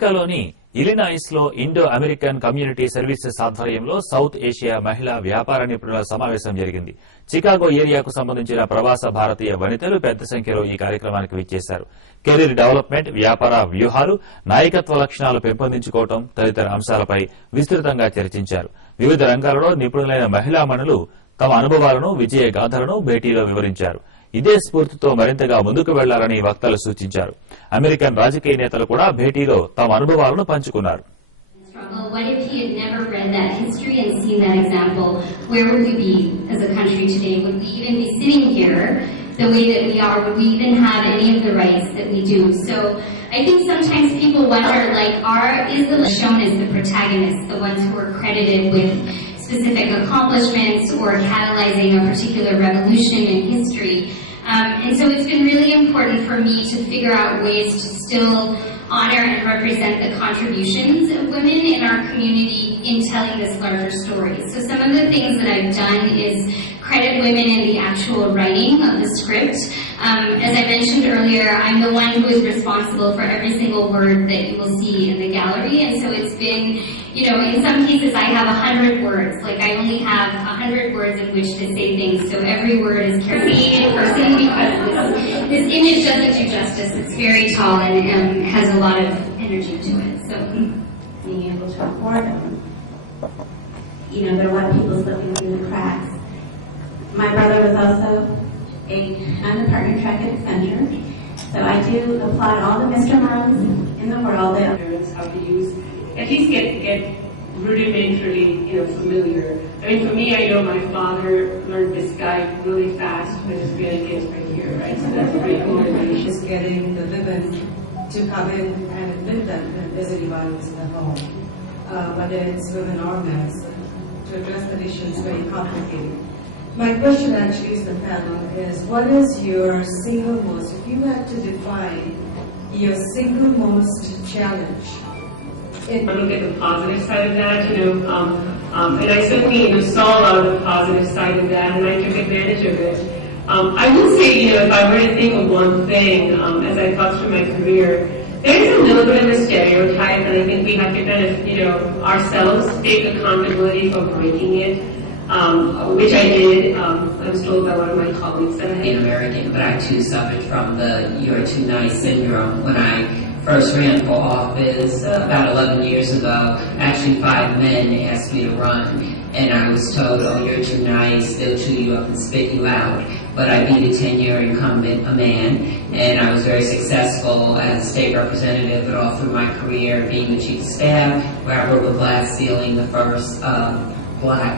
అమెరికాలోని ఇలినాయిస్ లో Indo American community services ఆధ్వర్యంలో సౌత్ ఏషియా మహిళా వ్యాపార నిపుణుల సమావేశం జరిగింది. చికాగో ఏరియాకు సంబంధించిన ప్రవాస భారతీయ వనితలు పెద్ద సంఖ్యలో ఈ కార్యక్రమానికి విచ్చేశారు. కెరీర్ డెవలప్మెంట్, వ్యాపార వ్యూహాలు, నాయకత్వ లక్షణాలు పెంపొందించుకోవడం తదితర అంశాలపై విస్తృతంగా చర్చించారు. వివిధ రంగాలలో నిపుణులైన మహిళామణులు తమ అనుభవాలను, విజయ గాథలను భేటీలో వివరించారు. ఇదే స్ఫూర్తితో మరింతగా ముందుకు వెళ్లాలని వక్తలు సూచించారు. అమెరికన్ రాజకీయ నేతలు కూడా భేటీలో తమ అనుభవాలను పంచుకున్నారు. What if he had never read that history and seen that example? Where would we be as a country today? Would we even be sitting here the way that we are? Would we even have any of the rights that we do? So I think sometimes people wonder, like, is the shown as the protagonists, the ones who are credited with specific accomplishments or catalyzing a particular revolution in history. And so it's been really important for me to figure out ways to still honor and represent the contributions of women in our community in telling this larger story. So some of the things that I've done is credit women in the actual writing of the script. As I mentioned earlier, I'm the one who is responsible for every single word that you will see in the gallery, and so it's been, in some cases I have 100 words. Like, I only have 100 words in which to say things, so every word is carefully in person because this image doesn't do justice. It's very tall and has a lot of energy to it. So being able to afford them, there are a lot of people slipping through the cracks. My brother was also I'm a partner track at Accenture, so I do applaud all the Mr. Moms in the world. How to use, at least get rudimentarily, familiar. I mean, for me, I know my father learned this guide really fast with his really kids right here, right? So that's pretty cool. Just getting the women to come in and live them and visit violence in the home, whether it's women or men, to address that issue is very complicated. My question actually is the panel is, what is your single most, if you had to define your single most challenge? I look at the positive side of that, and I certainly saw a lot of the positive side of that, and I took advantage of it. I would say, if I were to think of one thing, as I thought through my career, there's a little bit of a stereotype, and I think we have to kind of, ourselves take accountability for breaking it. Which I did. I was told by one of my colleagues that I'm American, but I too suffered from the "you're too nice" syndrome. When I first ran for office about 11 years ago, actually 5 men asked me to run, and I was told, "Oh, you're too nice, they'll chew you up and spit you out." But I beat a 10-year incumbent, a man, and I was very successful as a state representative, but all through my career being the chief of staff, where I broke a glass ceiling, the first black